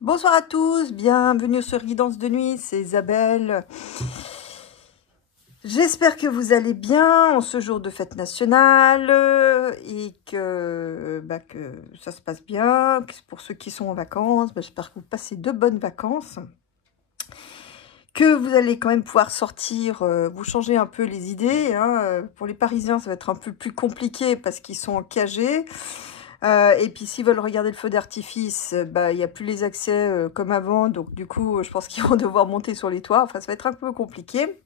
Bonsoir à tous, bienvenue sur Guidance de nuit, c'est Isabelle. J'espère que vous allez bien en ce jour de fête nationale et que ça se passe bien. Pour ceux qui sont en vacances, j'espère que vous passez de bonnes vacances. Que vous allez quand même pouvoir sortir, vous changer un peu les idées. Pour les Parisiens, ça va être un peu plus compliqué parce qu'ils sont encagés. Et puis s'ils veulent regarder le feu d'artifice, il n'y a plus les accès comme avant, donc du coup je pense qu'ils vont devoir monter sur les toits, enfin ça va être un peu compliqué.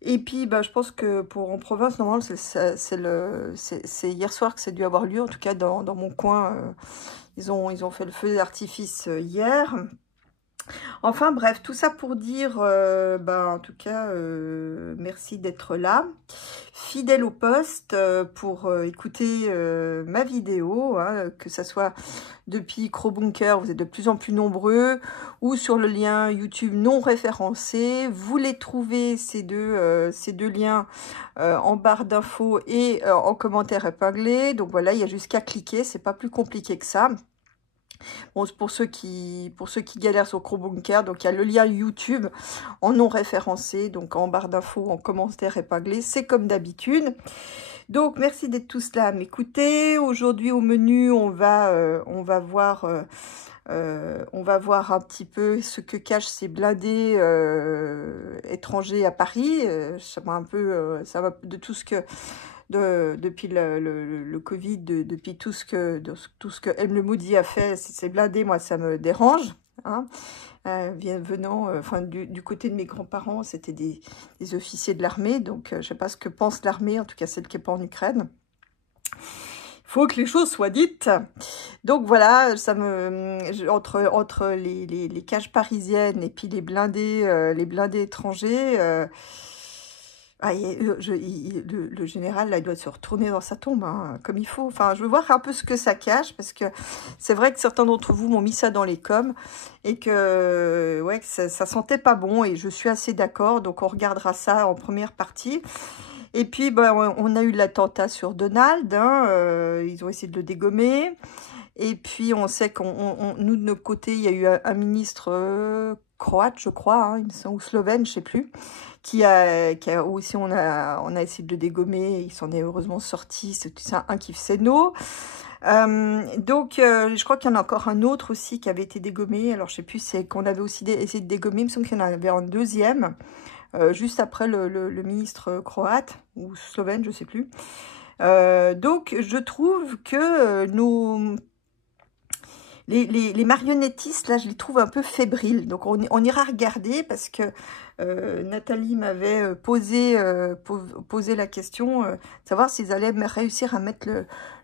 Et puis je pense que en province, normalement c'est hier soir que ça a dû avoir lieu, en tout cas dans mon coin, ils ont fait le feu d'artifice hier. Enfin bref, tout ça pour dire, en tout cas, merci d'être là, fidèle au poste pour écouter ma vidéo, que ça soit depuis Crobunker, vous êtes de plus en plus nombreux, ou sur le lien YouTube non référencé. Vous les trouvez, ces deux liens, en barre d'infos et en commentaire épinglé. Donc voilà, il y a juste qu'à cliquer, c'est pas plus compliqué que ça. Bon, pour ceux qui galèrent sur Crobunker, donc il y a le lien YouTube en non référencé, donc en barre d'infos, en commentaire épinglé, c'est comme d'habitude. Donc merci d'être tous là à m'écouter. Aujourd'hui au menu, on va voir un petit peu ce que cachent ces blindés étrangers à Paris. Ça va un peu, ça va de tout ce que depuis le Covid, depuis tout ce que M. Le Moody a fait, ces blindés, moi ça me dérange. Venant, du côté de mes grands-parents, c'était des officiers de l'armée, donc je ne sais pas ce que pense l'armée, en tout cas celle qui n'est pas en Ukraine. Il faut que les choses soient dites. Donc voilà, entre les cages parisiennes et puis les blindés étrangers, le général, là, il doit se retourner dans sa tombe, comme il faut. Enfin, je veux voir un peu ce que ça cache, parce que c'est vrai que certains d'entre vous m'ont mis ça dans les coms, et que, ouais, que ça sentait pas bon, et je suis assez d'accord, donc on regardera ça en première partie. Et puis, on a eu l'attentat sur Donald, ils ont essayé de le dégommer, et puis on sait nous, de notre côté, il y a eu un ministre croate, je crois, ou slovène, je sais plus, qui a aussi, on a essayé de le dégommer, il s'en est heureusement sorti, c'est un kiff-séno. Je crois qu'il y en a encore un autre aussi qui avait été dégommé, alors je sais plus, c'est qu'on avait aussi essayé de dégommer, il me semble qu'il y en avait un deuxième, juste après le ministre croate, ou slovène, je sais plus. Donc je trouve que les marionnettistes, là, je les trouve un peu fébriles. Donc, on ira regarder parce que Nathalie m'avait posé la question, savoir s'ils allaient réussir à mettre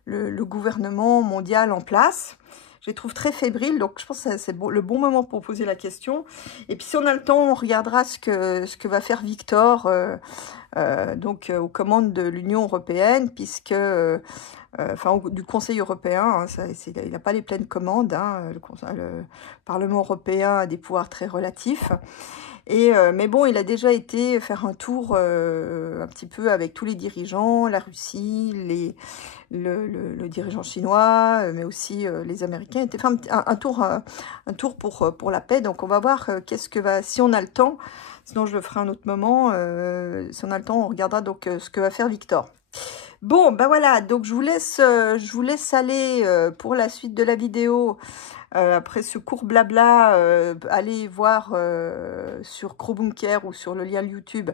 le gouvernement mondial en place. Je les trouve très fébriles, donc je pense que c'est le bon moment pour poser la question. Et puis, si on a le temps, on regardera ce que va faire Victor, aux commandes de l'Union européenne, puisque... du Conseil européen, il n'a pas les pleines commandes, le Parlement européen a des pouvoirs très relatifs, mais bon, il a déjà été faire un tour un petit peu avec tous les dirigeants, la Russie, le dirigeant chinois, mais aussi les Américains, il a été faire un tour pour la paix, donc on va voir si on a le temps, sinon je le ferai un autre moment, si on a le temps, on regardera donc ce que va faire Victor. Bon, voilà, donc je vous laisse aller pour la suite de la vidéo. Après ce court blabla, allez voir sur Crobunker ou sur le lien YouTube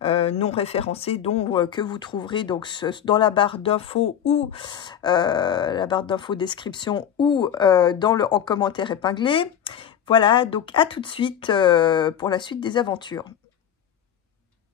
non référencé, que vous trouverez donc dans la barre d'infos ou la barre d'infos description ou en commentaire épinglé. Voilà, donc à tout de suite pour la suite des aventures.